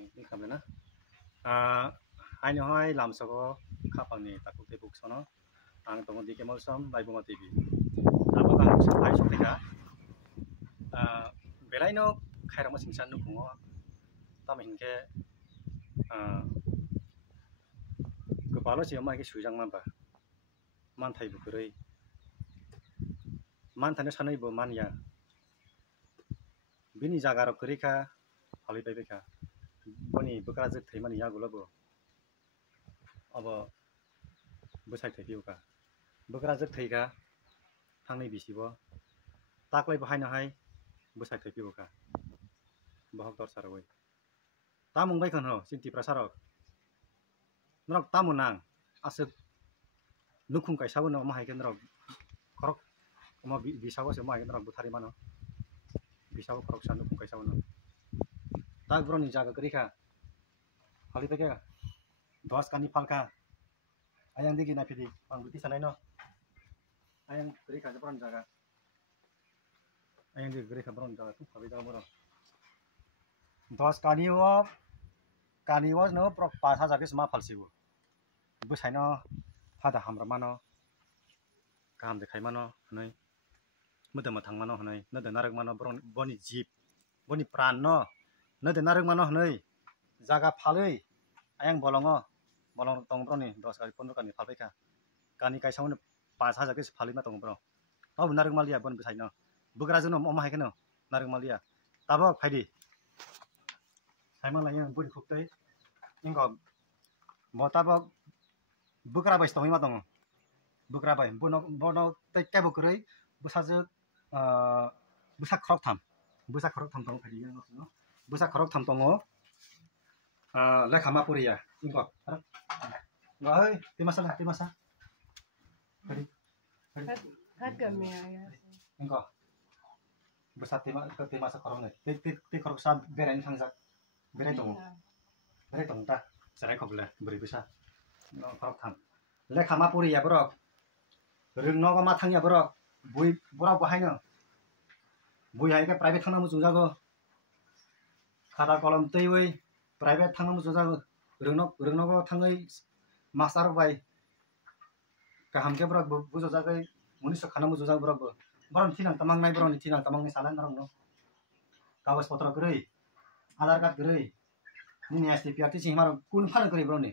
ini kamera aino hai lamsako kapangni takuk tebuk sono ang tongo di kemal som laibuma TV abo bang hai soktika belaino khairama singsan nukungo tamhingke kepala siapa ke sujang mamba mantai bukurai mantai sanai bo mania bini jaga rok kerika halai beka boni bekara jek thai mani ya gulabo abo besai thai piuka bekara jek thai ka thangnai bisibo taklai bahai na hai besai thai piuka bahok tor saroi tamung bai kan ho sinti prasarok norok tamunang asuk nukhung kai sawono mahai ken norok korok ma bisawo se mahai ken norok buthari mano bisawo korok san nukhung kai sawono tak broni jaga kerika hali peke dos kani palka ayang digi na pidi pangbuti sanai no ayang kerika jepron jaga ayang digi kerika bron jaga tu hali jaga moro dos kani wo no prok pasa jaga sema falsiwo besai no hada hamra mano kaham dekai mano hanai mudama thang mano hanai nada narak mano boni jip boni pran no nada narak mano hanai jaga phaloi ayang bolong tong bro ni 10 kali 15 kali phalbai ka kani kai saune 5 jaga phaloi ma tong bro tau narak malia bon besai no bugra jono oma hai keno narak malia tabo phaidi saimang lai boni khuktai ingko motabo bukra bai stong ma tong bukra bai bono tai kai bukrei busaje busak khorok tham tong phaidi no busak khorok tham tongo lekha ma puriya ingko ngai timasa phaidi ingko busak timasa khorok nai ti khorok sa berai thangjak berai tong ta sarai khobla beri bisa no khorok tham lekha ma puriya borok rungno ma thangya borok bui borok bahai no bui hai ke private thangna mu jungjago khata kolom teiwei private thangna mu jungjago rungno go thangai master bai kaham ke borok bujo jagai munis khana mu jungjago borok boron thinang tamang nai boron thinang tamang ni salan rong no kawas potro grei aadhar card grei ni STP arti sing mar kun phan grei boron ni